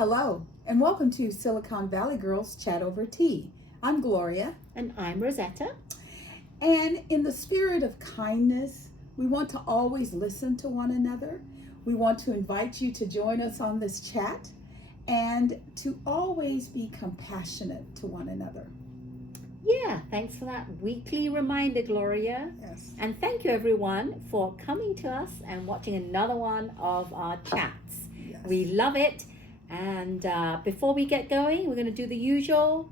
Hello, and welcome to Silicon Valley Girls Chat Over Tea. I'm Gloria. And I'm Rosetta. And in the spirit of kindness, we want to always listen to one another. We want to invite you to join us on this chat and to always be compassionate to one another. Yeah, thanks for that weekly reminder, Gloria. Yes. And thank you, everyone, for coming to us and watching another one of our chats. Yes. We love it. And before we get going, we're going to do the usual.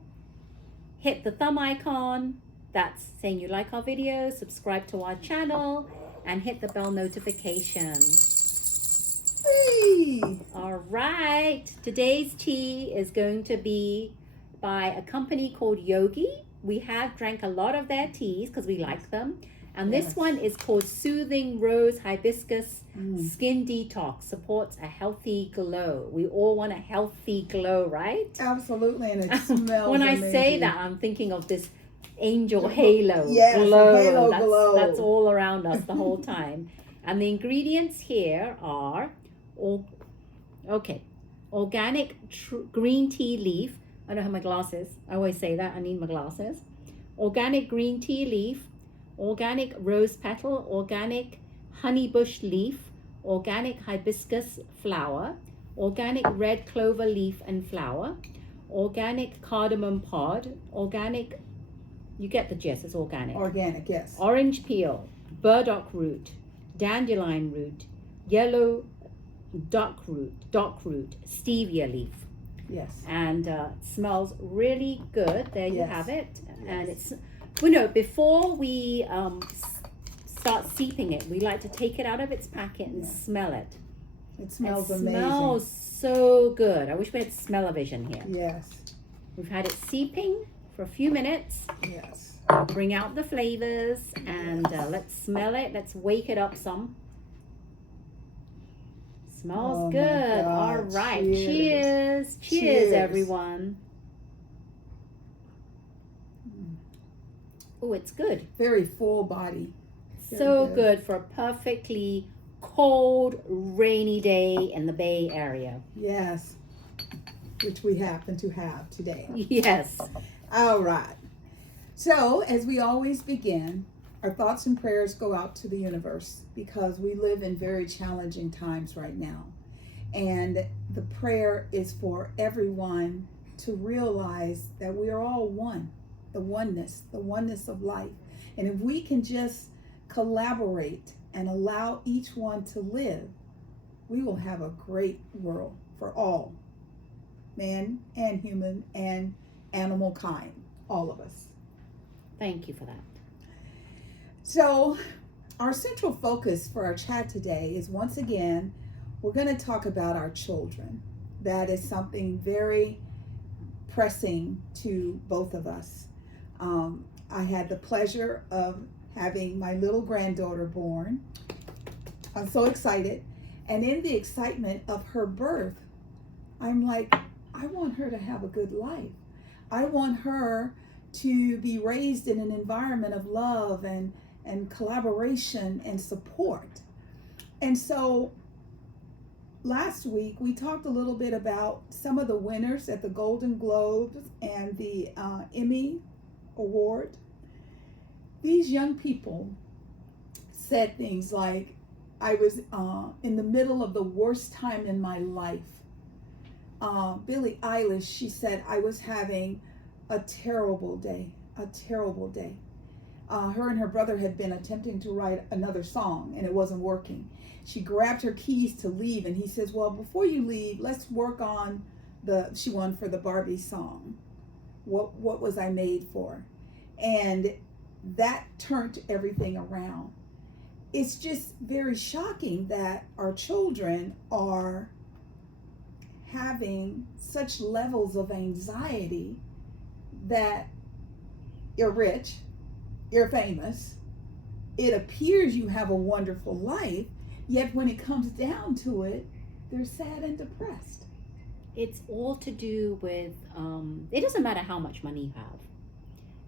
Hit the thumb icon. That's saying you like our videos, subscribe to our channel, and hit the bell notification. Hey! All right. Today's tea is going to be by a company called Yogi. We have drank a lot of their teas because we like them. And this one is called Soothing Rose Hibiscus Skin Detox. Supports a healthy glow. We all want a healthy glow, right? Absolutely, and it smells When I amazing. say that, I'm thinking of this angel halo glow. Halo that's, glow. That's all around us the whole time. And the ingredients here are, organic green tea leaf. I don't have my glasses. I always say that. I need my glasses. Organic green tea leaf, organic rose petal, organic honeybush leaf, organic hibiscus flower, organic red clover leaf and flower, organic cardamom pod, organic, you get the gist, it's organic. Organic, yes. Orange peel, burdock root, dandelion root, yellow dock root, stevia leaf. Yes. And it smells really good. There you have it. Yes. And it's, you know, before we start steeping it, we like to take it out of its packet and smell it. It smells amazing. amazing. It smells so good. I wish we had smell-o-vision here. Yes. We've had it steeping for a few minutes. Yes. Bring out the flavors and let's smell it. Let's wake it up some. Smells good. All right. Cheers. Cheers, everyone. Oh, it's good. Very full body. So good for a perfectly cold, rainy day in the Bay Area. Yes. Which we happen to have today. Yes. All right. So, as we always begin, our thoughts and prayers go out to the universe because we live in very challenging times right now. And the prayer is for everyone to realize that we are all one, the oneness of life. And if we can just collaborate and allow each one to live, we will have a great world for all, man and human and animal kind, all of us. Thank you for that. So our central focus for our chat today is, once again, we're going to talk about our children. That is something very pressing to both of us. I had the pleasure of having my little granddaughter born. I'm so excited. And in the excitement of her birth, I'm like, I want her to have a good life. I want her to be raised in an environment of love and collaboration and support. And so last week we talked a little bit about some of the winners at the Golden Globes and the Emmy Award. These young people said things like, I was in the middle of the worst time in my life. Billie Eilish, she said, I was having a terrible day. Her and her brother had been attempting to write another song and it wasn't working. She grabbed her keys to leave and he says, well, before you leave, let's work on she won for the Barbie song. What was I made for? And that turned everything around. It's just very shocking that our children are having such levels of anxiety that you're rich, you're famous, it appears you have a wonderful life, yet when it comes down to it, they're sad and depressed. It's all to do with, it doesn't matter how much money you have.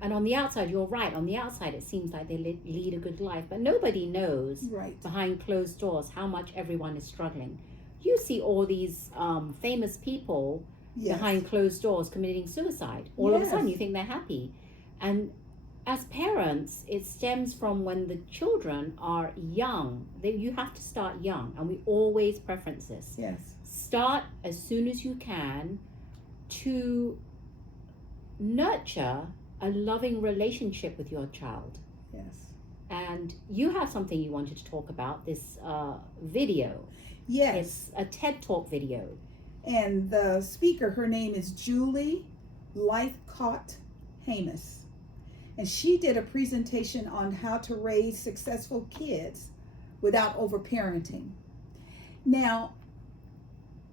And on the outside, you're right. On the outside, it seems like they lead a good life. But nobody knows behind closed doors how much everyone is struggling. you see all these famous people Yes. behind closed doors committing suicide. All of a sudden, Yes. you think they're happy. And as parents, it stems from when the children are young. You have to start young, and we always preference this. Yes. Start as soon as you can to nurture a loving relationship with your child. Yes. And you have something you wanted to talk about, this video. Yes. It's a TED Talk video. And the speaker, her name is Julie Lythcott Hamus. And she did a presentation on how to raise successful kids without overparenting. Now,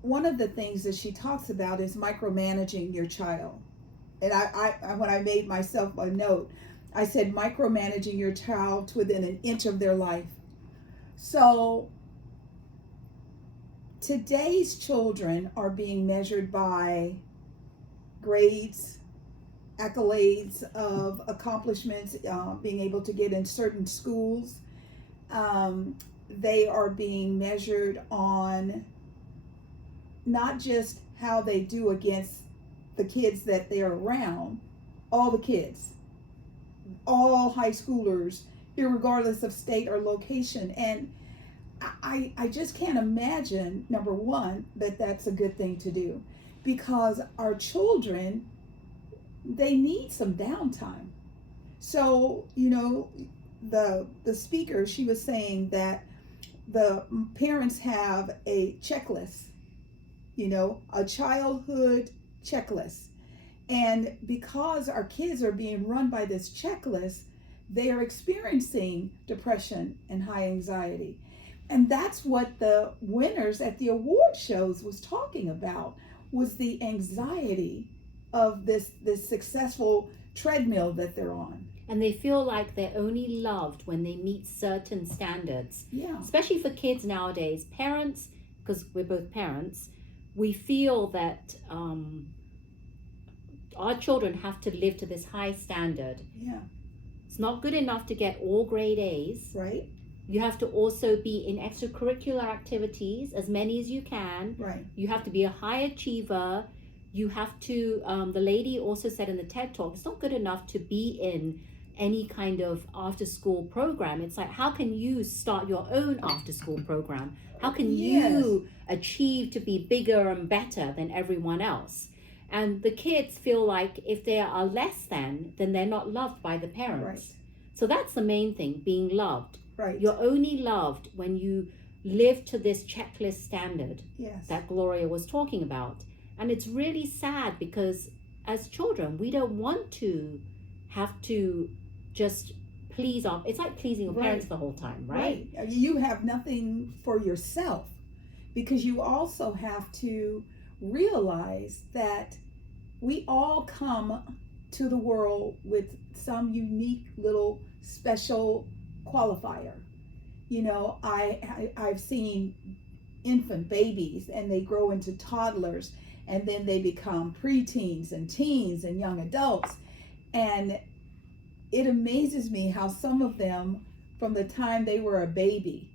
one of the things that she talks about is micromanaging your child. And I when I made myself a note, I said micromanaging your child to within an inch of their life. So today's children are being measured by grades, accolades of accomplishments, being able to get in certain schools. They are being measured on not just how they do against the kids that they're around, all the kids, all high schoolers, irregardless of state or location. And I just can't imagine, number one, that that's a good thing to do, because our children, they need some downtime. So, you know, the speaker, she was saying that the parents have a checklist, you know, a childhood checklist. And because our kids are being run by this checklist, they are experiencing depression and high anxiety. And that's what the winners at the award shows was talking about, was the anxiety of this successful treadmill that they're on. And they feel like they're only loved when they meet certain standards. Yeah. Especially for kids nowadays. Parents, because we're both parents, we feel that our children have to live to this high standard. Yeah. It's not good enough to get all grade A's. Right. You have to also be in extracurricular activities, as many as you can. Right. You have to be a high achiever. You have to, the lady also said in the TED Talk, it's not good enough to be in any kind of after school program. It's like, how can you start your own after school program? How can you achieve to be bigger and better than everyone else? And the kids feel like if they are less than, then they're not loved by the parents. Right. So that's the main thing, being loved. Right. You're only loved when you live to this checklist standard that Gloria was talking about. And it's really sad because as children, we don't want to have to just please our, it's like pleasing your parents the whole time, right? You have nothing for yourself, because you also have to realize that we all come to the world with some unique little special qualifier. You know, I've seen infant babies and they grow into toddlers, and then they become preteens and teens and young adults. And it amazes me how some of them, from the time they were a baby,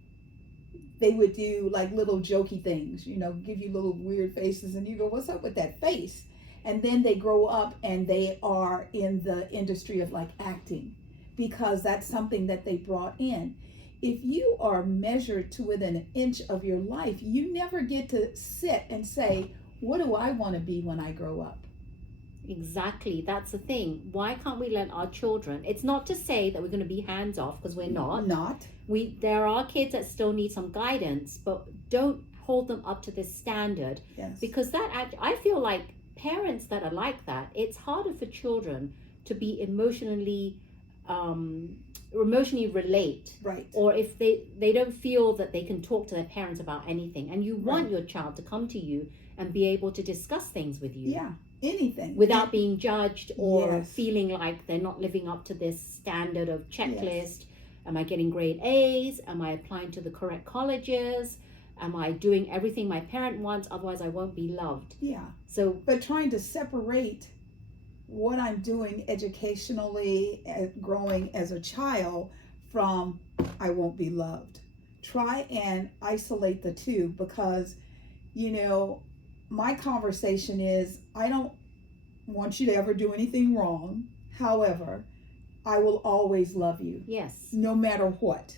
they would do like little jokey things, you know, give you little weird faces, and you go, what's up with that face? And then they grow up and they are in the industry of like acting, because that's something that they brought in. If you are measured to within an inch of your life, you never get to sit and say, what do I want to be when I grow up? Exactly. That's the thing. Why can't we let our children, it's not to say that we're going to be hands off, because we're not. There are kids that still need some guidance, but don't hold them up to this standard. Yes. Because I feel like parents that are like that, it's harder for children to be emotionally relate. Right. Or if they don't feel that they can talk to their parents about anything, and you want your child to come to you and be able to discuss things with you. Yeah. Anything. Without being judged or Yes. feeling like they're not living up to this standard of checklist. Yes. Am I getting grade A's? Am I applying to the correct colleges? Am I doing everything my parent wants? Otherwise I won't be loved. Yeah. So, but trying to separate what I'm doing educationally, growing as a child, from I won't be loved. Try and isolate the two, because you know, my conversation is, I don't want you to ever do anything wrong. However, I will always love you. Yes. No matter what.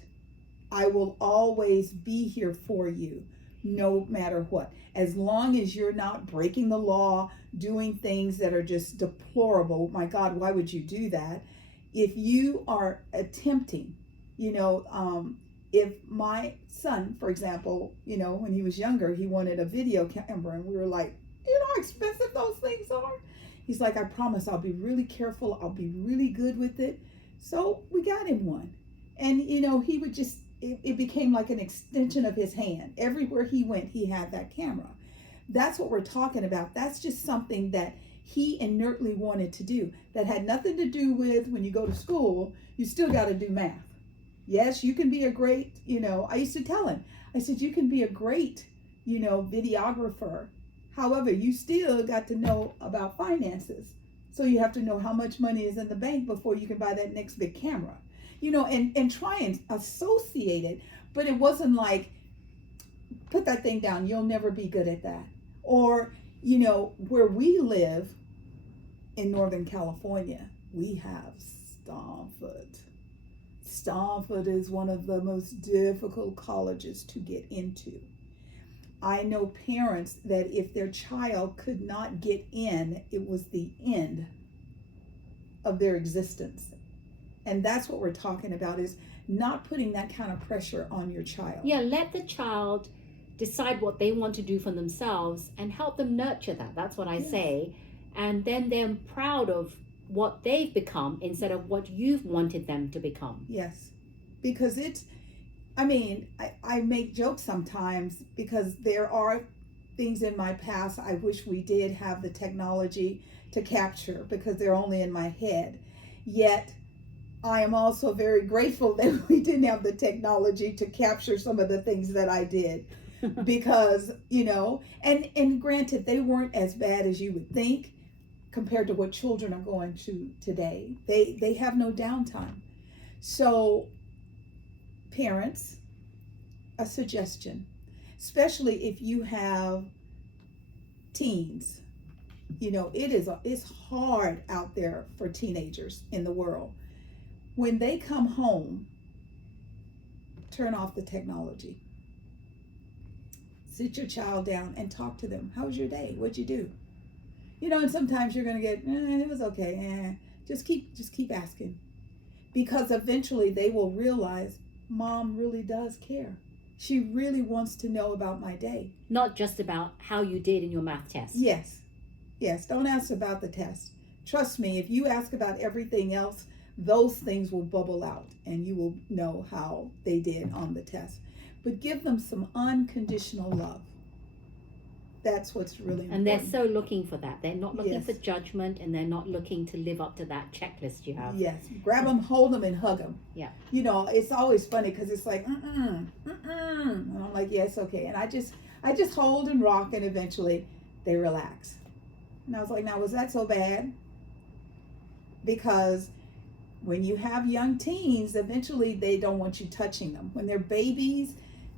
I will always be here for you, no matter what. As long as you're not breaking the law, doing things that are just deplorable. My God, why would you do that? If you are attempting, if my son, for example, when he was younger, he wanted a video camera, and we were like, you know how expensive those things are? He's like, I promise I'll be really careful. I'll be really good with it. So we got him one. And, he would just, it became like an extension of his hand. Everywhere he went, he had that camera. That's what we're talking about. That's just something that he inertly wanted to do. That had nothing to do with when you go to school, you still got to do math. Yes, you can be a great, I used to tell him, I said, you can be a great, videographer. However, you still got to know about finances. So you have to know how much money is in the bank before you can buy that next big camera. And try and associate it. But it wasn't like, put that thing down, you'll never be good at that. Or, where we live in Northern California, we have Stanford. Stanford is one of the most difficult colleges to get into. I know parents that if their child could not get in, it was the end of their existence. And that's what we're talking about, is not putting that kind of pressure on your child. Yeah, let the child decide what they want to do for themselves and help them nurture that. That's what I say. And then they're proud of what they've become instead of what you've wanted them to become. Yes. Because I make jokes sometimes because there are things in my past I wish we did have the technology to capture because they're only in my head. Yet, I am also very grateful that we didn't have the technology to capture some of the things that I did because, and granted, they weren't as bad as you would think compared to what children are going to today. They have no downtime. So, parents, a suggestion, especially if you have teens, it's hard out there for teenagers in the world. When they come home, turn off the technology. Sit your child down and talk to them. How was your day? What'd you do? And sometimes you're going to get, it was okay. Just keep asking. Because eventually they will realize Mom really does care. She really wants to know about my day. Not just about how you did in your math test. Yes. Don't ask about the test. Trust me, if you ask about everything else, those things will bubble out and you will know how they did on the test. But give them some unconditional love. That's what's really important. And they're so looking for that. They're not looking for judgment, and they're not looking to live up to that checklist you have. Yes. Grab them, hold them, and hug them. Yeah. It's always funny because it's like, And I'm like, yes, okay. And I just hold and rock, and eventually they relax. And I was like, now, was that so bad? Because when you have young teens, eventually they don't want you touching them. When they're babies,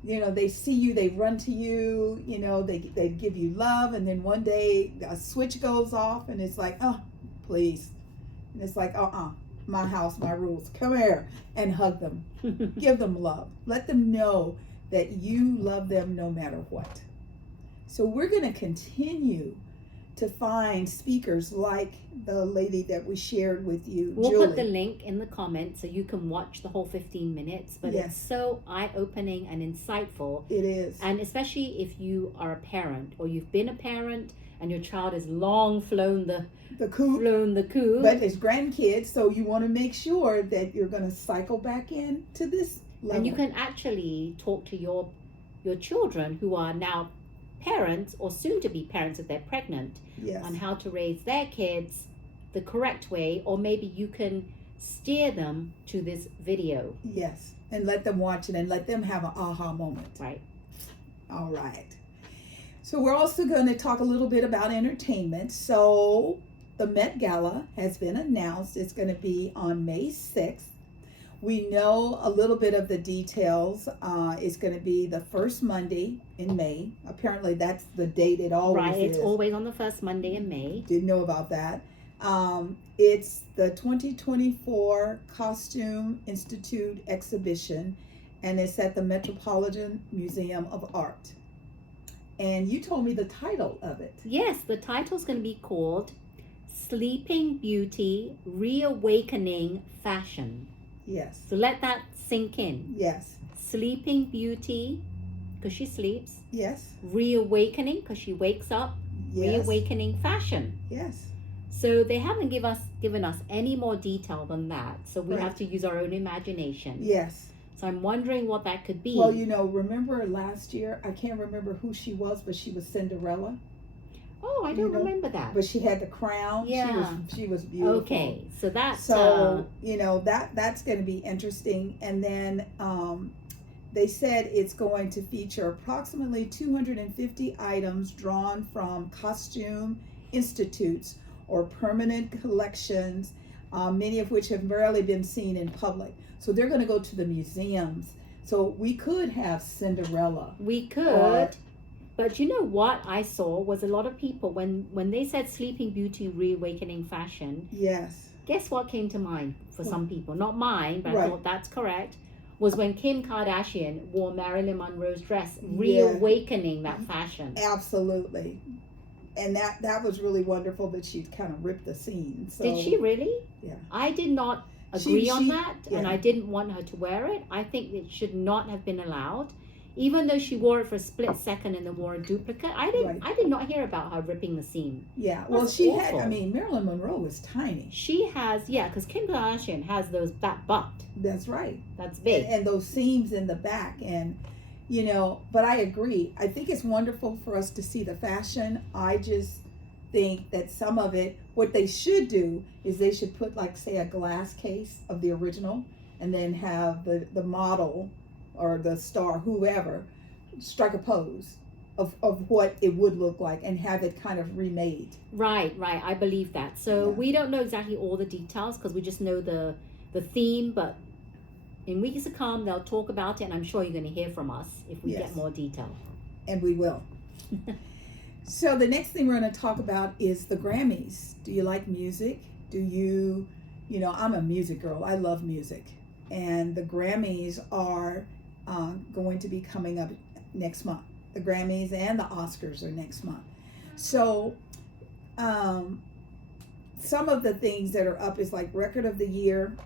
they see you, they run to you, they give you love, and then one day a switch goes off and it's like, oh, please. And it's like, my house, my rules. Come here and hug them. Give them love. Let them know that you love them no matter what. So we're going to continue to find speakers like the lady that we shared with you, We'll Julie. put the link in the comments so you can watch the whole 15 minutes, but it's so eye-opening and insightful. It is. And especially if you are a parent or you've been a parent and your child has long flown the coop. But it's grandkids, so you want to make sure that you're going to cycle back in to this level. And you can actually talk to your children who are now parents or soon to be parents if they're pregnant on how to raise their kids the correct way, or maybe you can steer them to this video. Yes, and let them watch it and let them have an aha moment. Right. All right. So we're also going to talk a little bit about entertainment. So the Met Gala has been announced. It's going to be on May 6th. We know a little bit of the details. It's going to be the first Monday in May. Apparently, that's the date it always Right, it's is. always on the first Monday in May. Didn't know about that. It's the 2024 Costume Institute exhibition, and it's at the Metropolitan Museum of Art. And you told me the title of it. Yes, the title's going to be called Sleeping Beauty Reawakening Fashion. Yes. So let that sink in. Yes. Sleeping Beauty, because she sleeps. Yes. Reawakening, because she wakes up. Yes. Reawakening Fashion. Yes. So they haven't given us any more detail than that. So we Right. have to use our own imagination. Yes. So I'm wondering what that could be. Well, remember last year, I can't remember who she was, but she was Cinderella. Oh, I don't remember that. But she had the crown. Yeah. She was beautiful. Okay, so that's that's going to be interesting. And then they said it's going to feature approximately 250 items drawn from costume institutes or permanent collections, many of which have rarely been seen in public. So they're going to go to the museums. So we could have Cinderella. We could. But you know what I saw was a lot of people, when they said Sleeping Beauty Reawakening Fashion, Yes. guess what came to mind for some people? Not mine, but Right. I thought that's correct. Was when Kim Kardashian wore Marilyn Monroe's dress, reawakening that fashion. Absolutely. And that was really wonderful that she kind of ripped the scene. So, Did she really? Yeah. I did not agree on that, and yeah. I didn't want her to wear it. I think it should not have been allowed. Even though she wore it for a split second and then wore a duplicate, I did not hear about her ripping the seam. Yeah, That's well, she awful. Marilyn Monroe was tiny. She has, because Kim Kardashian has that butt. That's right. That's big. And those seams in the back. And, but I agree. I think it's wonderful for us to see the fashion. I just think that some of it, what they should do is they should put, like, say, a glass case of the original and then have the model or the star, whoever, strike a pose of what it would look like and have it kind of remade. Right. I believe that. So we don't know exactly all the details because we just know the theme, but in weeks to come, they'll talk about it, and I'm sure you're going to hear from us if we get more detail. And we will. So the next thing we're going to talk about is the Grammys. Do you like music? Do you, I'm a music girl. I love music. And the Grammys are going to be coming up next month. The Grammys and the Oscars are next month. So some of the things that are up is like Record of the Year,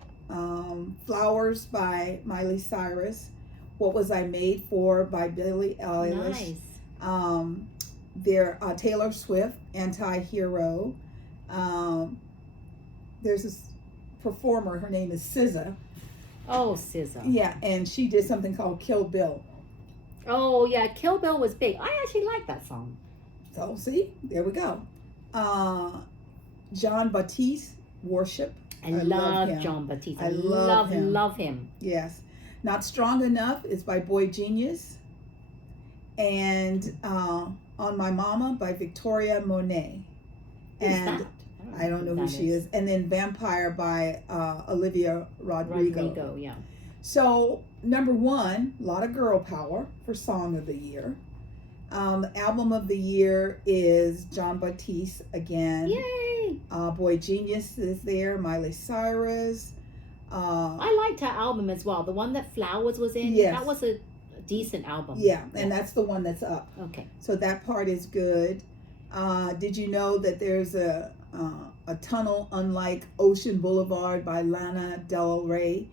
Flowers by Miley Cyrus, What Was I Made For by Billie Eilish. Nice. Taylor Swift, Anti-Hero. There's this performer, her name is SZA. Oh, SZA. Yeah, and she did something called Kill Bill. Oh, yeah, Kill Bill was big. I actually like that song. So, see, there we go. John Batiste, Worship. I love John Batiste. I love him. Love him. Yes. Not Strong Enough is by Boy Genius. And On My Mama by Victoria Monet. And I don't know who she is. And then Vampire by Olivia Rodrigo. Yeah. So, number one, a lot of girl power for Song of the Year. The album of the year is John Batiste again. Yay! Boy Genius is there. Miley Cyrus. I liked her album as well. The one that Flowers was in. Yes. That was a decent album. Yeah, and that's the one that's up. Okay. So that part is good. Did you know that there's a tunnel unlike Ocean Boulevard by Lana Del Rey?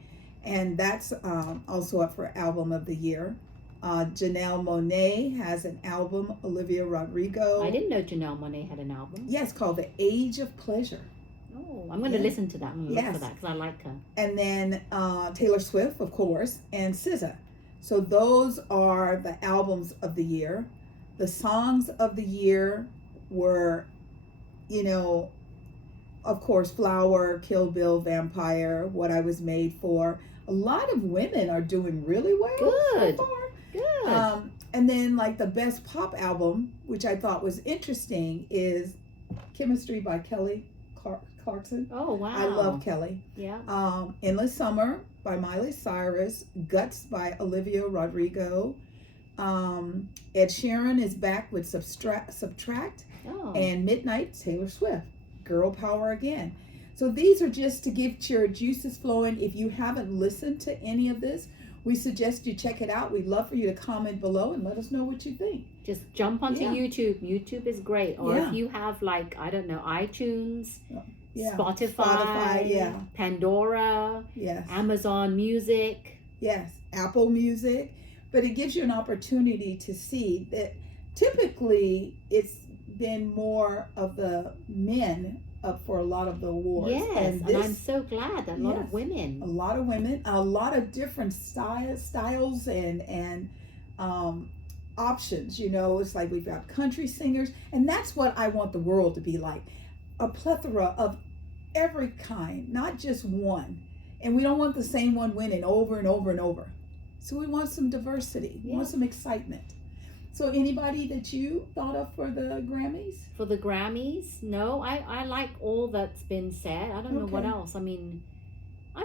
And that's also up for album of the year. Janelle Monáe has an album. Olivia Rodrigo. I didn't know Janelle Monáe had an album. Yes, called The Age of Pleasure. Oh, I'm going to listen to that. I'm going to look for that because I like her. And then Taylor Swift, of course, and SZA. So those are the albums of the year. The songs of the year were, of course, Flower, Kill Bill, Vampire, What I Was Made For. A lot of women are doing really well Good. so far. Good. And then, like, the best pop album, which I thought was interesting, is Chemistry by Kelly Clarkson. Oh, wow. I love Kelly. Yeah. Endless Summer by Miley Cyrus. Guts by Olivia Rodrigo. Ed Sheeran is back with Subtract. Oh. And Midnight, Taylor Swift. Girl Power again. So these are just to get your juices flowing. If you haven't listened to any of this, we suggest you check it out. We'd love for you to comment below and let us know what you think. Just jump onto Yeah. YouTube. YouTube is great. Or Yeah. if you have, like, I don't know, iTunes, Yeah. Spotify, yeah. Pandora, Yes. Amazon Music. Yes. Apple Music. But it gives you an opportunity to see that typically it's been more of the men up for a lot of the awards. Yes, and I'm so glad that a lot of Yes. women. A lot of women, a lot of different styles and options. You know, it's like we've got country singers, and that's what I want the world to be like. A plethora of every kind, not just one. And we don't want the same one winning over and over and over. So we want some diversity. We want some excitement. So anybody that you thought of for the Grammys? For the Grammys? No, I like all that's been said. I don't know what Okay. else. I mean, I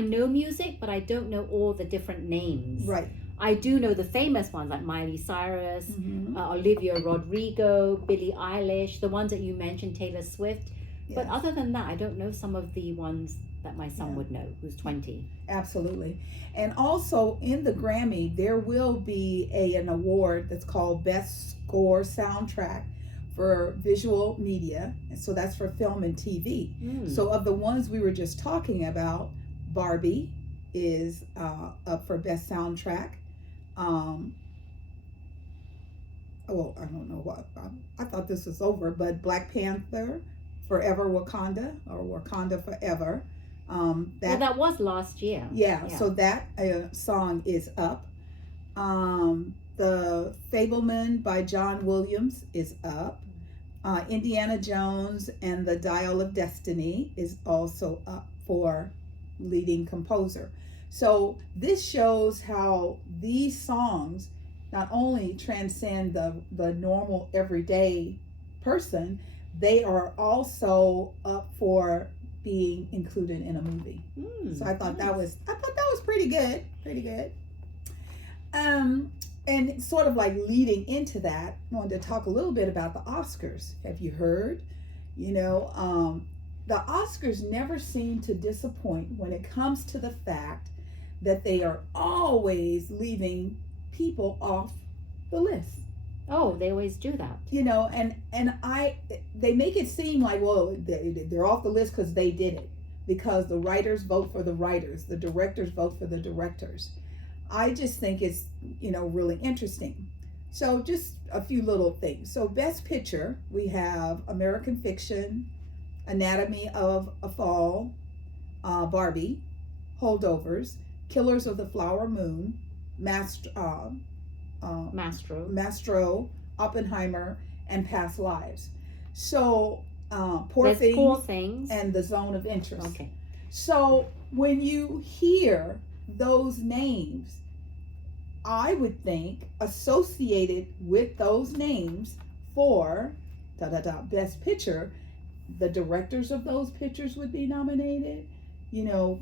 know music, but I don't know all the different names. Right. I do know the famous ones like Miley Cyrus, Mm-hmm. Olivia Rodrigo, Billie Eilish, the ones that you mentioned, Taylor Swift. But Yes. other than that, I don't know some of the ones that my son would know, who's 20. Absolutely. And also in the Grammy, there will be an award that's called Best Score Soundtrack for Visual Media. And so that's for film and TV. So of the ones we were just talking about, Barbie is up for Best Soundtrack. Well, I don't know what. I thought this was over, but Black Panther, Forever Wakanda, or Wakanda Forever. That was last year. Yeah, so that song is up. The Fableman by John Williams is up. Indiana Jones and the Dial of Destiny is also up for leading composer. So this shows how these songs not only transcend the normal everyday person, they are also up for being included in a movie. So I thought that was pretty good. And sort of like leading into that, I wanted to talk a little bit about the Oscars. Have you heard? You know, the Oscars never seem to disappoint when it comes to the fact that they are always leaving people off the list. Oh, they always do that. You know, and they make it seem like, well, they're off the list because they did it, because the writers vote for the writers, the directors vote for the directors. I just think it's, you know, really interesting. So just a few little things. So Best Picture, we have American Fiction, Anatomy of a Fall, Barbie, Holdovers, Killers of the Flower Moon, Mastro, Oppenheimer, and Past Lives. So Poor Things and The Zone of Interest. Okay. So when you hear those names, I would think associated with those names for Best Picture, the directors of those pictures would be nominated. You know,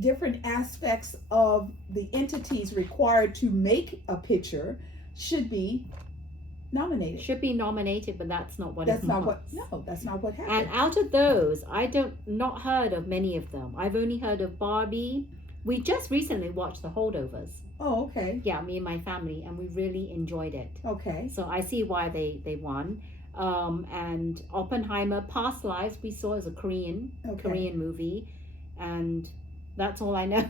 different aspects of the entities required to make a picture should be nominated. Should be nominated, but that's not what That's it not was. that's not what happened. And out of those, I not heard of many of them. I've only heard of Barbie. We just recently watched The Holdovers. Oh, okay. Yeah, me and my family, and we really enjoyed it. Okay. So I see why they won. And Oppenheimer, Past Lives, we saw as a Korean movie, and that's all I know.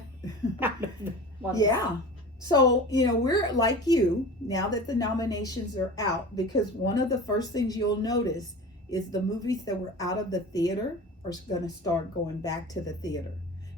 Out of the ones. Yeah. So, you know, we're like you, now that the nominations are out, because one of the first things you'll notice is the movies that were out of the theater are going to start going back to the theater,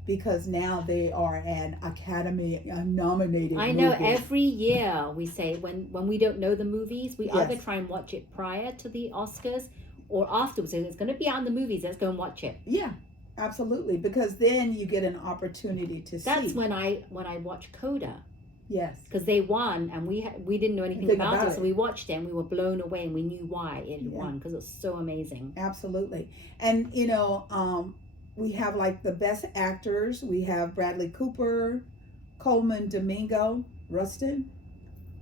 because now they are an Academy nominated I know movie. every year we say when we don't know the movies, we either Yes. try and watch it prior to the Oscars or afterwards. If it's going to be out in the movies, let's go and watch it. Yeah, absolutely, because then you get an opportunity to see. That's when I watch Coda. Yes. because they won, and we didn't know anything Think about about it, it. so we watched it and we were blown away, and we knew why it Yeah. won because it was so amazing. Absolutely. And we have like the best actors. We have Bradley Cooper, Coleman Domingo, Rustin.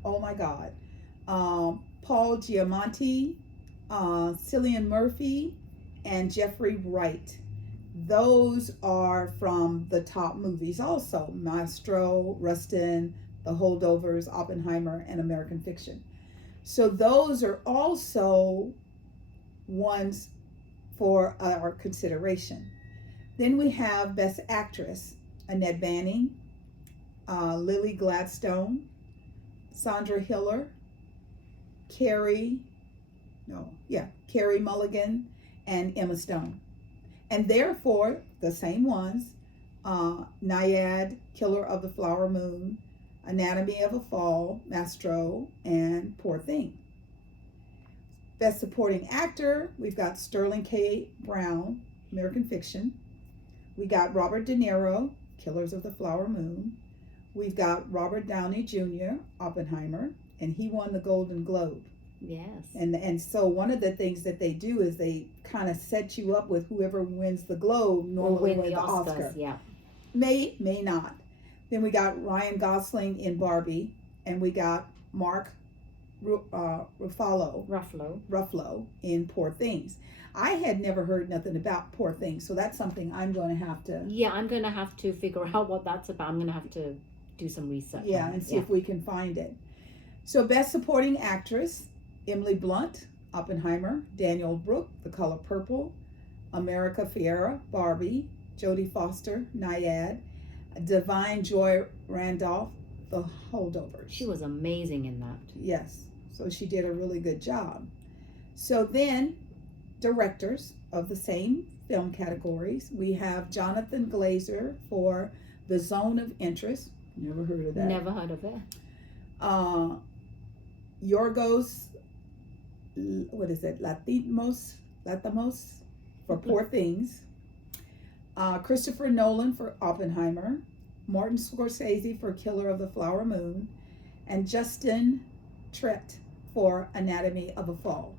Oh my God. Paul Giamatti, Cillian Murphy, and Jeffrey Wright. Those are from the top movies also. Maestro, Rustin, The Holdovers, Oppenheimer, and American Fiction. So those are also ones for our consideration. Then we have Best Actress, Annette Bening, Lily Gladstone, Sandra Hiller, Carrie Mulligan, and Emma Stone. And therefore, the same ones, Naiad, Killer of the Flower Moon, Anatomy of a Fall, Maestro, and Poor Thing. Best Supporting Actor, we've got Sterling K. Brown, American Fiction. We got Robert De Niro, Killers of the Flower Moon. We've got Robert Downey Jr., Oppenheimer, and he won the Golden Globe. Yes. And so one of the things that they do is they kind of set you up with whoever wins the Globe normally wins the Oscar. Yeah. May not. Then we got Ryan Gosling in Barbie, and we got Mark Ruffalo in Poor Things. I had never heard nothing about Poor Things, so that's something I'm going to have to. Yeah, I'm going to have to figure out what that's about. I'm going to have to do some research. Yeah, and see if we can find it. So, Best Supporting Actress, Emily Blunt, Oppenheimer, Daniel Brooke, The Color Purple, America Ferrera, Barbie, Jodie Foster, Naiad, Divine Joy Randolph, The Holdovers. She was amazing in that. Yes, so she did a really good job. So then, directors of the same film categories, we have Jonathan Glazer for The Zone of Interest. Never heard of that. Never heard of it. Yorgos, Lanthimos for Poor Things. Christopher Nolan for Oppenheimer. Martin Scorsese for Killer of the Flower Moon. And Justin Tret for Anatomy of a Fall.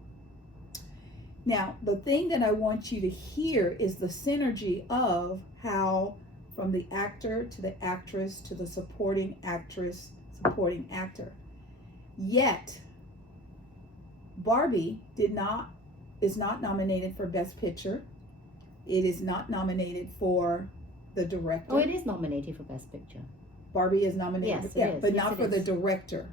Now, the thing that I want you to hear is the synergy of how from the actor to the actress to the supporting actress, supporting actor. Yet, Barbie is not nominated for Best Picture. It is not nominated for the director. Oh, it is nominated for Best Picture. Barbie is nominated, yes, it is. But yes, not for the director.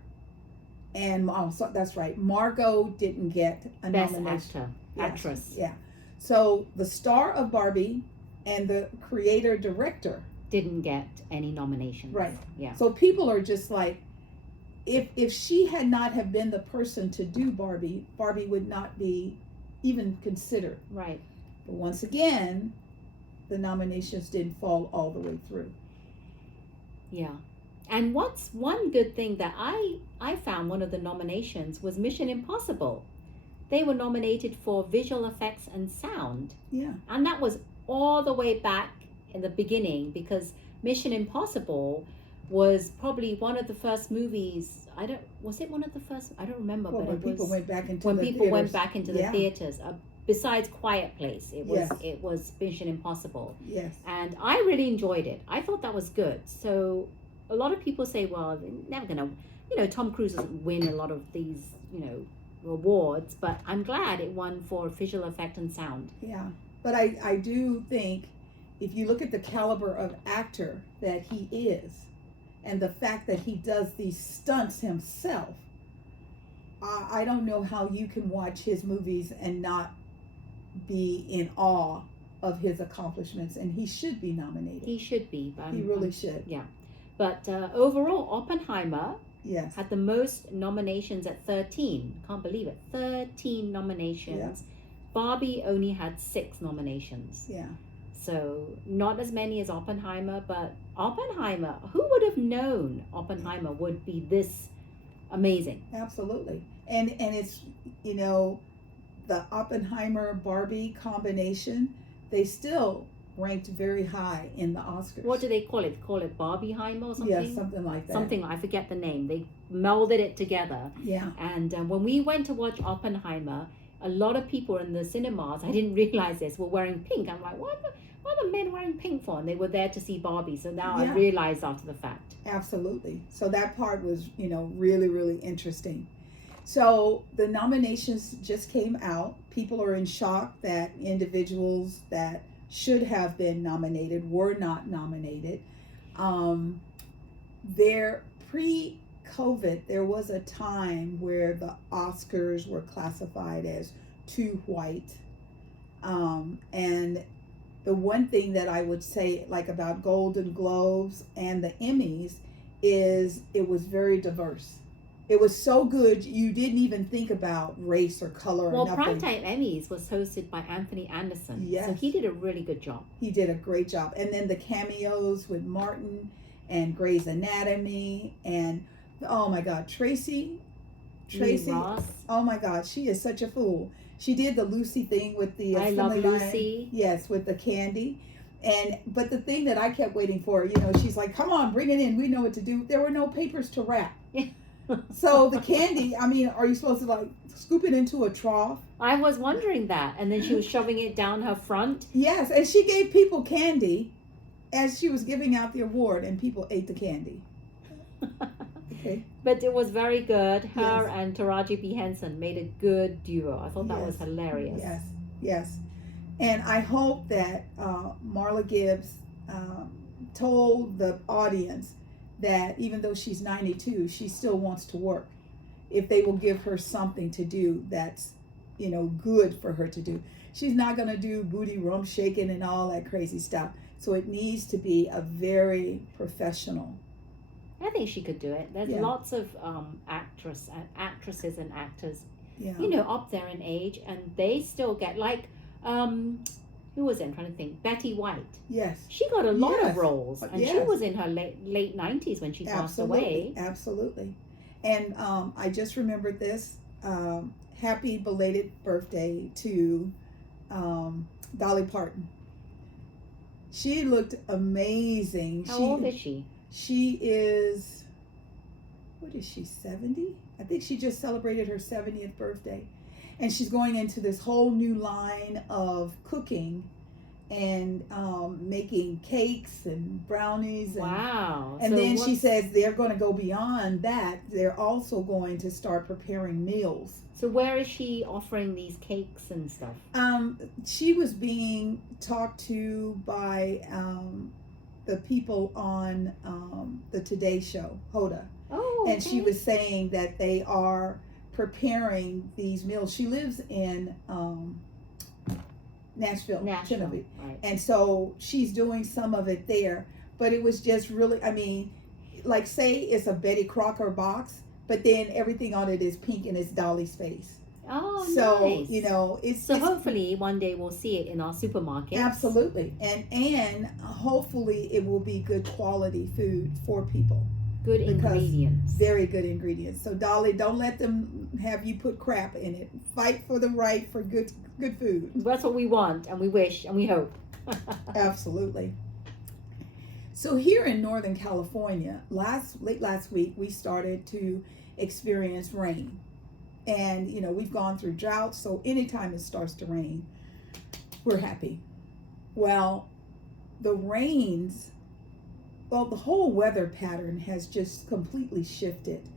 And so that's right. Margot didn't get a Best nomination. actress. Yeah. So the star of Barbie and the creator director didn't get any nominations. Right. Yeah. So people are just like, if she had not have been the person to do Barbie would not be even considered. Right. But once again, the nominations didn't fall all the way through. Yeah. And what's one good thing that I found, one of the nominations was Mission Impossible. They were nominated for visual effects and sound. Yeah. And that was all the way back in the beginning, because Mission Impossible was probably one of the first movies. Was it one of the first? I don't remember. Well, but when people went back into when the people theaters. went back into the theaters. Besides Quiet Place, it was Mission Impossible. Yes. And I really enjoyed it. I thought that was good. So a lot of people say, well, they're never gonna, Tom Cruise doesn't win a lot of these, awards, but I'm glad it won for visual effect and sound. Yeah, but I do think if you look at the caliber of actor that he is, and the fact that he does these stunts himself, I don't know how you can watch his movies and not be in awe of his accomplishments, and he should be nominated. He should be. He really should. Yeah. But overall, Oppenheimer yes. had the most nominations at 13. Can't believe it. 13 nominations. Yeah. Barbie only had 6 nominations. Yeah. So not as many as Oppenheimer, but Oppenheimer, who would have known Oppenheimer would be this amazing? Absolutely. And it's, the Oppenheimer Barbie combination, they still ranked very high in the Oscars. What do they call it? Call it Barbieheimer or something? Yeah, something like that. Something, I forget the name. They melded it together. Yeah. And when we went to watch Oppenheimer, a lot of people in the cinemas, I didn't realize this, were wearing pink. I'm like, what are the men wearing pink for? And they were there to see Barbie. So now I realized after the fact. Absolutely. So that part was, really, really interesting. So the nominations just came out. People are in shock that individuals that should have been nominated were not nominated. Pre-COVID, there was a time where the Oscars were classified as too white. And the one thing that I would say, like about Golden Globes and the Emmys, is it was very diverse. It was so good, you didn't even think about race or color or nothing. Well, Primetime Emmys was hosted by Anthony Anderson. Yes. So he did a really good job. He did a great job. And then the cameos with Martin and Grey's Anatomy and, oh my God, Tracy. Ross. Oh my God, she is such a fool. She did the Lucy thing with the I Love Lucy. Yes, with the candy. But the thing that I kept waiting for, she's like, come on, bring it in. We know what to do. There were no papers to wrap. So the candy, are you supposed to scoop it into a trough? I was wondering that. And then she was shoving it down her front. Yes, and she gave people candy as she was giving out the award, and people ate the candy. Okay. But it was very good. Her and Taraji P. Henson made a good duo. I thought that was hilarious. Yes. And I hope that Marla Gibbs told the audience that even though she's 92, she still wants to work. If they will give her something to do that's, good for her to do. She's not going to do booty rump shaking and all that crazy stuff. So it needs to be a very professional. I think she could do it. There's lots of actresses and actors, up there in age, and they still get who was it? I'm trying to think. Betty White. Yes. She got a lot of roles, and she was in her late 90s when she passed away. Absolutely. And I just remembered this. Happy belated birthday to Dolly Parton. She looked amazing. How old is she? She is, what is she, 70? I think she just celebrated her 70th birthday. And she's going into this whole new line of cooking and making cakes and brownies. Wow. And then she says they're going to go beyond that. They're also going to start preparing meals. So where is she offering these cakes and stuff? She was being talked to by the people on the Today Show, Hoda. Oh, okay. And she was saying that they are preparing these meals. She lives in Nashville, Tennessee. Right. And so she's doing some of it there. But it was just really, say it's a Betty Crocker box, but then everything on it is pink and it's Dolly's face. Oh, so, nice. it's hopefully one day we'll see it in our supermarket. Absolutely. And hopefully it will be good quality food for people. Good ingredients. Very good ingredients. So Dolly, don't let them have you put crap in it. Fight for the right for good food. That's what we want and we wish and we hope. Absolutely. So here in Northern California, late last week, we started to experience rain. And, we've gone through droughts, so anytime it starts to rain, we're happy. Well, the whole weather pattern has just completely shifted.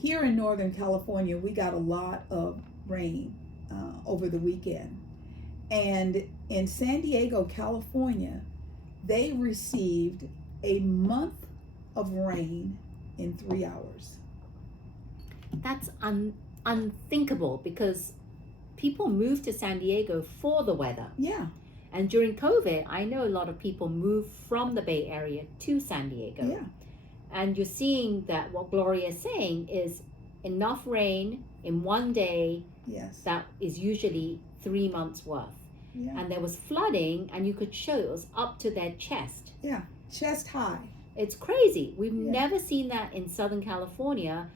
Here in Northern California, we got a lot of rain over the weekend. And in San Diego, California, they received a month of rain in 3 hours. That's unthinkable because people moved to San Diego for the weather. Yeah. And during COVID, I know a lot of people moved from the Bay Area to San Diego. Yeah. And you're seeing that what Gloria is saying is enough rain in one day. Yes. That is usually 3 months worth. Yeah. And there was flooding, and you could show it was up to their chest. Yeah, chest high. It's crazy. We've never seen that in Southern California,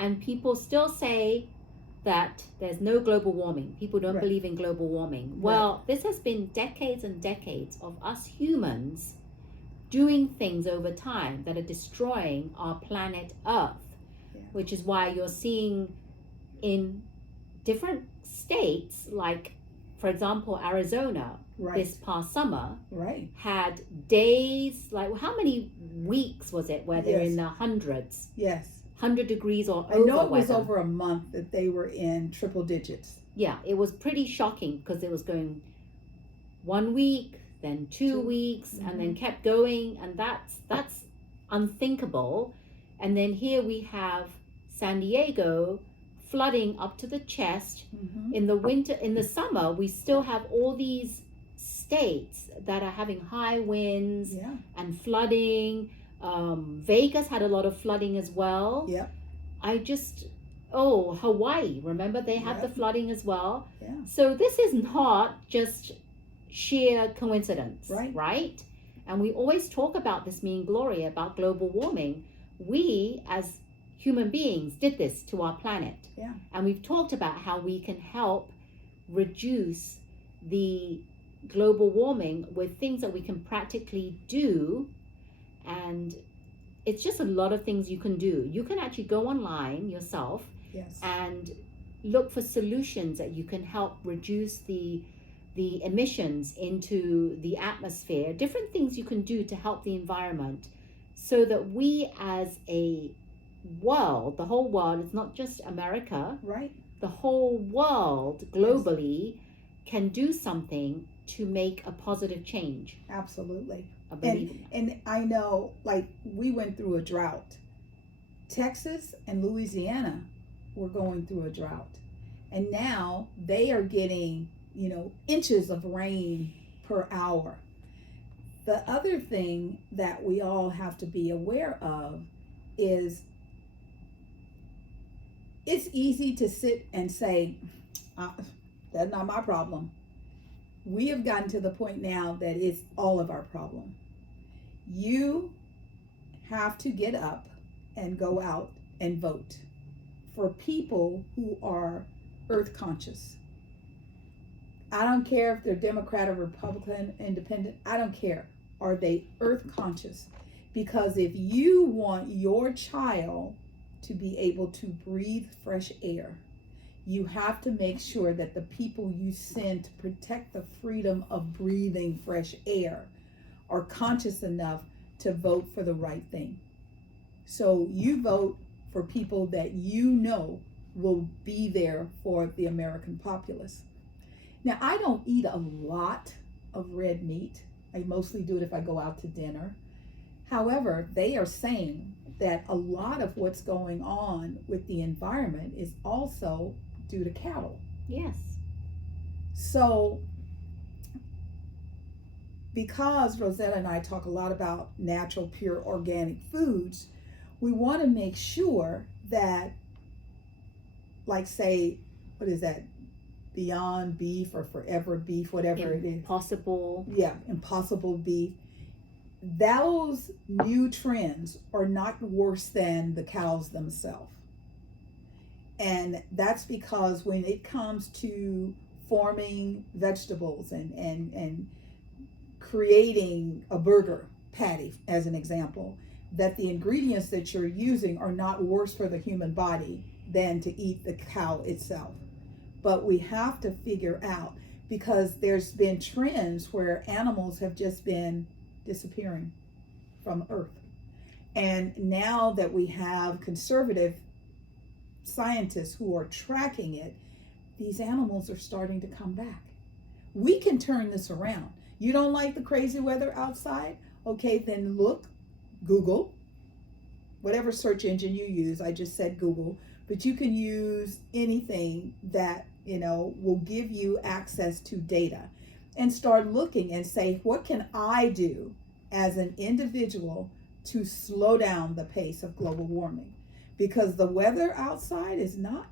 and people still say, that there's no global warming. People don't Right. believe in global warming. Well, this has been decades and decades of us humans doing things over time that are destroying our planet Earth, Yeah. which is why you're seeing in different states, like, for example, Arizona, Right. this past summer Right. had days, like, how many weeks was it where they're Yes. in the hundreds, Yes. 100 degrees or I over know it was weather. over a month that they were in triple digits. Yeah, it was pretty shocking because it was going 1 week, then 2 weeks, and then kept going, and that's unthinkable. And then here we have San Diego flooding up to the chest. Mm-hmm. In the winter, in the summer, we still have all these states that are having high winds Yeah. and flooding. Vegas had a lot of flooding as well. Yep. Hawaii, remember they had the Yep. flooding as well. Yeah. So this is not just sheer coincidence, Right. right? And we always talk about this mean glory, about global warming. We as human beings did this to our planet. Yeah. And we've talked about how we can help reduce the global warming with things that we can practically do. And it's just a lot of things you can do. You can actually go online yourself Yes. and look for solutions that you can help reduce the emissions into the atmosphere, different things you can do to help the environment, so that we as a world, the whole world, it's not just America, Right. the whole world globally can do something to make a positive change. Absolutely. I believe in that. And I know, like, we went through a drought. Texas and Louisiana were going through a drought. And now they are getting, inches of rain per hour. The other thing that we all have to be aware of is it's easy to sit and say, that's not my problem. We have gotten to the point now that it's all of our problem. You have to get up and go out and vote for people who are earth conscious. I don't care if they're Democrat or Republican, independent, I don't care. Are they earth conscious? Because if you want your child to be able to breathe fresh air, you have to make sure that the people you send to protect the freedom of breathing fresh air are conscious enough to vote for the right thing. So you vote for people that you know will be there for the American populace. Now, I don't eat a lot of red meat. I mostly do it if I go out to dinner. However, they are saying that a lot of what's going on with the environment is also due to cattle. Yes. So, because Rosetta and I talk a lot about natural, pure, organic foods, we want to make sure that, like, say, what is that? Beyond Beef or Forever Beef, whatever it is. Impossible. Yeah, Impossible Beef. Those new trends are not worse than the cows themselves. And that's because when it comes to forming vegetables and creating a burger patty, as an example, that the ingredients that you're using are not worse for the human body than to eat the cow itself. But we have to figure out, because there's been trends where animals have just been disappearing from Earth. And now that we have conservative scientists who are tracking it, these animals are starting to come back. We can turn this around. You don't like the crazy weather outside? Okay, then look, Google, whatever search engine you use. I just said Google, but you can use anything that will give you access to data, and start looking and say, what can I do as an individual to slow down the pace of global warming? Because the weather outside it's not.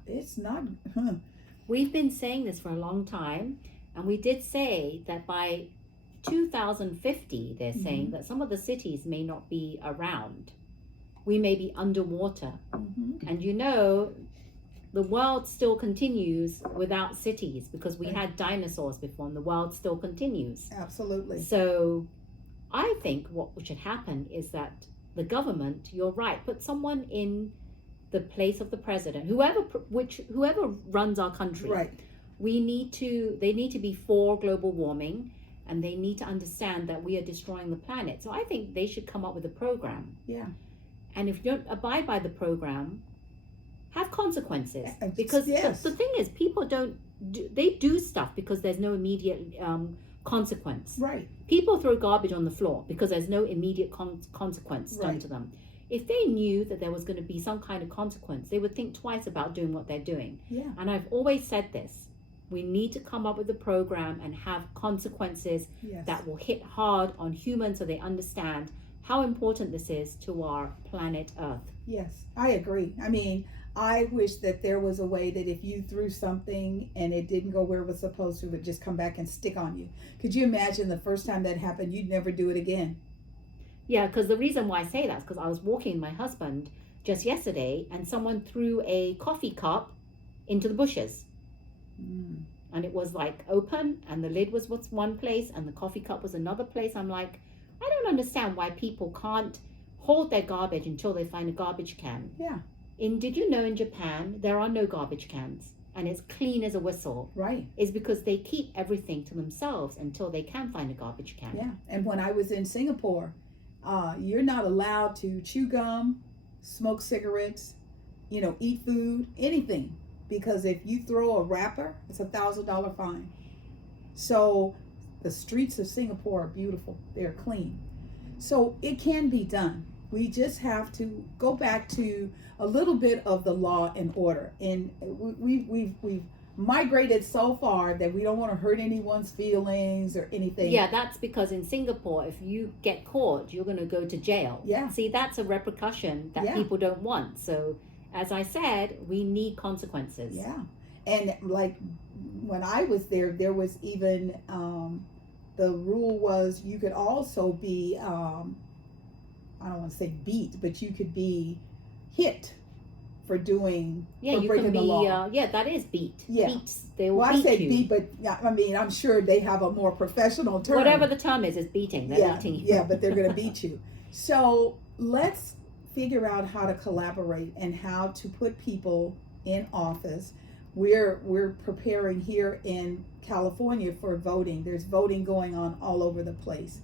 We've been saying this for a long time, and we did say that by 2050, they're saying that some of the cities may not be around. We may be underwater. And the world still continues without cities because we Right. had dinosaurs before, and the world still continues. Absolutely. So I think what should happen is that the government, you're right, put someone in the place of the president, whoever runs our country. Right. They need to be for global warming, and they need to understand that we are destroying the planet. So I think they should come up with a program. Yeah. And if you don't abide by the program, have consequences. Yes. Because the thing is, people they do stuff because there's no immediate consequence. Right. People throw garbage on the floor because there's no immediate consequence done Right. to them. If they knew that there was going to be some kind of consequence, they would think twice about doing what they're doing. Yeah. And I've always said this. We need to come up with a program and have consequences Yes. that will hit hard on humans so they understand how important this is to our planet Earth. Yes, I agree. I mean, I wish that there was a way that if you threw something and it didn't go where it was supposed to, it would just come back and stick on you. Could you imagine the first time that happened, you'd never do it again? Yeah, because the reason why I say that is because I was walking with my husband just yesterday and someone threw a coffee cup into the bushes. Mm. And it was like open and the lid was one place and the coffee cup was another place. I'm like, I don't understand why people can't hold their garbage until they find a garbage can. Yeah. Did you know in Japan there are no garbage cans and it's clean as a whistle? Right. It's because they keep everything to themselves until they can find a garbage can. Yeah. And when I was in Singapore, you're not allowed to chew gum, smoke cigarettes, eat food, anything. Because if you throw a wrapper, it's $1,000 fine. So the streets of Singapore are beautiful. They're clean. So it can be done. We just have to go back to a little bit of the law and order. And we've migrated so far that we don't want to hurt anyone's feelings or anything. Yeah, that's because in Singapore, if you get caught, you're going to go to jail. Yeah. See, that's a repercussion that Yeah. people don't want. So as I said, we need consequences. Yeah. And like when I was there, there was even the rule was you could also be I don't want to say beat, but you could be hit for doing Yeah, for you breaking can be. the law. That is beat. Yeah. Beats. They will Well, I beat say you. beat, but I mean I'm sure they have a more professional term. Whatever the term is beating. They're beating you. Yeah, but they're going to beat you. So let's figure out how to collaborate and how to put people in office. We're preparing here in California for voting. There's voting going on all over the place.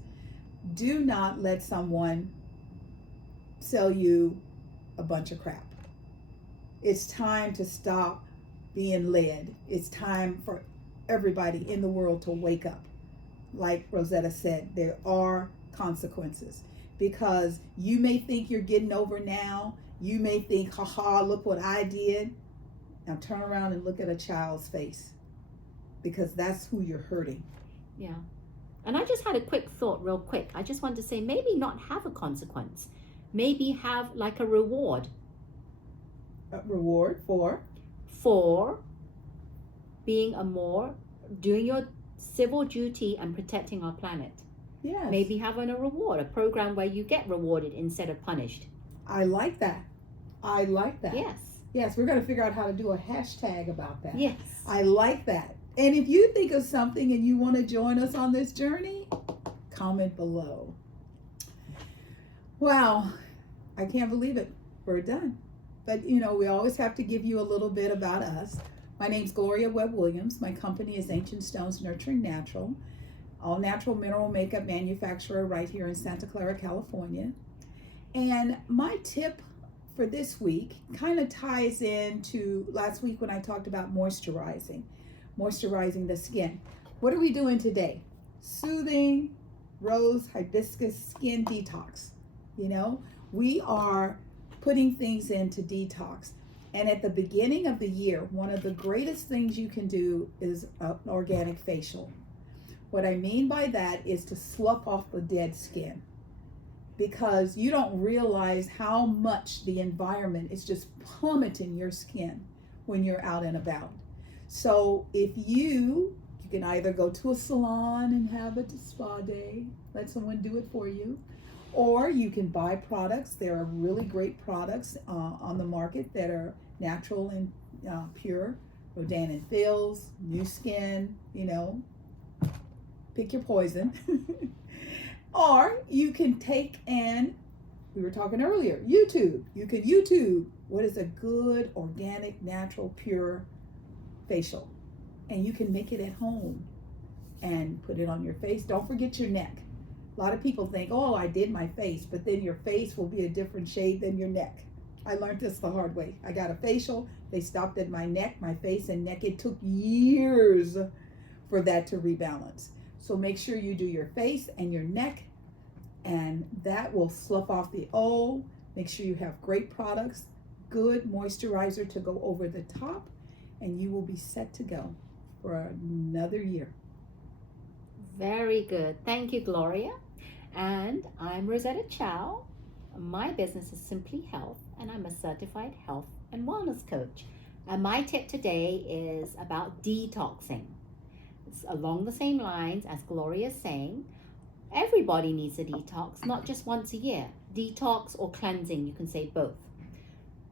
Do not let someone sell you a bunch of crap. It's time to stop being led. It's time for everybody in the world to wake up. Like Rosetta said, there are consequences. Because you may think you're getting over now. You may think, haha, look what I did. Now turn around and look at a child's face. Because that's who you're hurting. Yeah. And I just had a quick thought, real quick. I just wanted to say, maybe not have a consequence. Maybe have like a reward. A reward for? For doing your civil duty and protecting our planet. Yes. Maybe having a reward, a program where you get rewarded instead of punished. I like that. I like that. Yes. Yes, we're going to figure out how to do a hashtag about that. Yes. I like that. And if you think of something and you want to join us on this journey, comment below. Wow, I can't believe it. We're done. But, we always have to give you a little bit about us. My name's Gloria Webb Williams. My company is Ancient Stones Nurturing Natural. All natural mineral makeup manufacturer right here in Santa Clara, California. And my tip for this week kind of ties into last week when I talked about moisturizing the skin. What are we doing today? Soothing rose hibiscus skin detox. We are putting things into detox. And at the beginning of the year, one of the greatest things you can do is an organic facial. What I mean by that is to slough off the dead skin, because you don't realize how much the environment is just plummeting your skin when you're out and about. So if you can either go to a salon and have a spa day, let someone do it for you, or you can buy products. There are really great products on the market that are natural pure, Rodan and Fields, New Skin, pick your poison. Or you can take and, we were talking earlier, YouTube. You can YouTube what is a good, organic, natural, pure facial. And you can make it at home and put it on your face. Don't forget your neck. A lot of people think, oh, I did my face, but then your face will be a different shade than your neck. I learned this the hard way. I got a facial. They stopped at my neck, my face, and neck. It took years for that to rebalance. So make sure you do your face and your neck, and that will slough off the old. Make sure you have great products, good moisturizer to go over the top, and you will be set to go for another year. Very good. Thank you, Gloria. And I'm Rosetta Chow. My business is Simply Health, and I'm a certified health and wellness coach. And my tip today is about detoxing. It's along the same lines as Gloria is saying. Everybody needs a detox, not just once a year. Detox or cleansing, you can say both.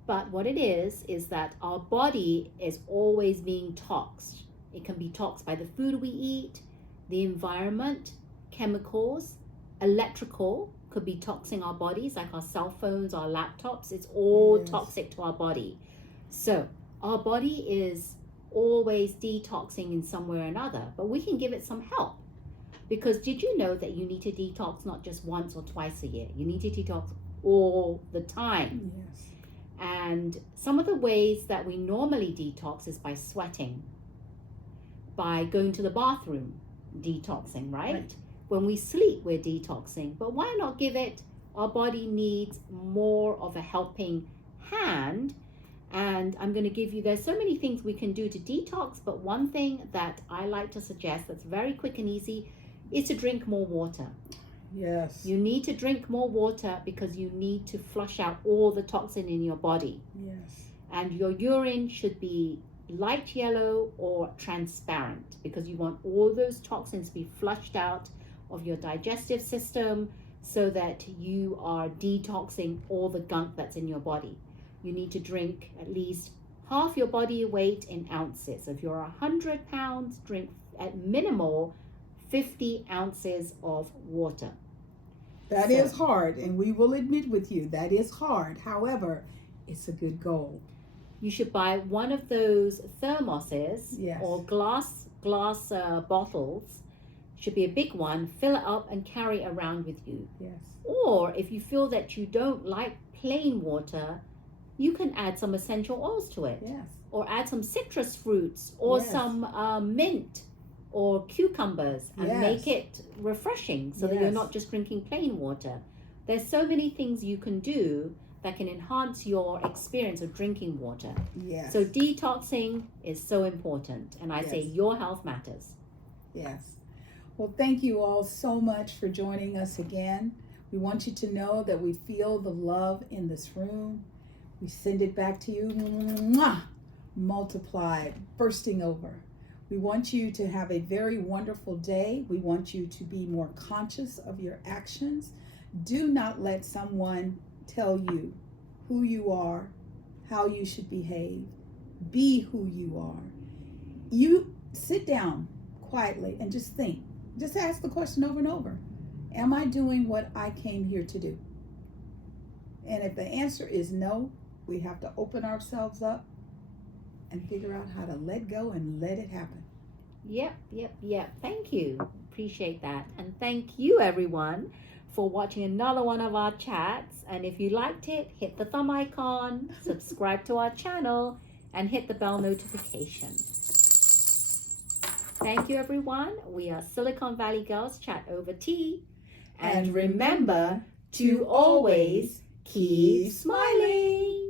But what it is that our body is always being toxed. It can be toxed by the food we eat, the environment, chemicals, electrical could be toxing our bodies, like our cell phones, our laptops. It's all toxic to our body. So our body is always detoxing in some way or another, but we can give it some help. Because did you know that you need to detox not just once or twice a year? You need to detox all the time. Yes. And some of the ways that we normally detox is by sweating, by going to the bathroom, detoxing, right? When we sleep, we're detoxing. But why not give it, our body needs more of a helping hand. And I'm going to give you, there's so many things we can do to detox, but one thing that I like to suggest that's very quick and easy is to drink more water. Yes. You need to drink more water because you need to flush out all the toxin in your body. Yes. And your urine should be light yellow or transparent because you want all those toxins to be flushed out of your digestive system so that you are detoxing all the gunk that's in your body. You need to drink at least half your body weight in ounces. If you're 100 pounds, drink at minimal 50 ounces of water. That is hard, and we will admit with you, that is hard. However, it's a good goal. You should buy one of those thermoses or glass bottles. Should be a big one. Fill it up and carry it around with you. Yes. Or if you feel that you don't like plain water, you can add some essential oils to it. Yes. Or add some citrus fruits or some mint or cucumbers and make it refreshing so that you're not just drinking plain water. There's so many things you can do that can enhance your experience of drinking water. Yes. So detoxing is so important. And I say your health matters. Yes. Well, thank you all so much for joining us again. We want you to know that we feel the love in this room. We send it back to you, multiplied, bursting over. We want you to have a very wonderful day. We want you to be more conscious of your actions. Do not let someone tell you who you are, how you should behave. Be who you are. You sit down quietly and just think. Just ask the question over and over. Am I doing what I came here to do? And if the answer is no, we have to open ourselves up and figure out how to let go and let it happen. Yep. Thank you. Appreciate that. And thank you, everyone, for watching another one of our chats. And if you liked it, hit the thumb icon, subscribe to our channel, and hit the bell notification. Thank you, everyone. We are Silicon Valley Girls Chat Over Tea. And remember to always keep smiling.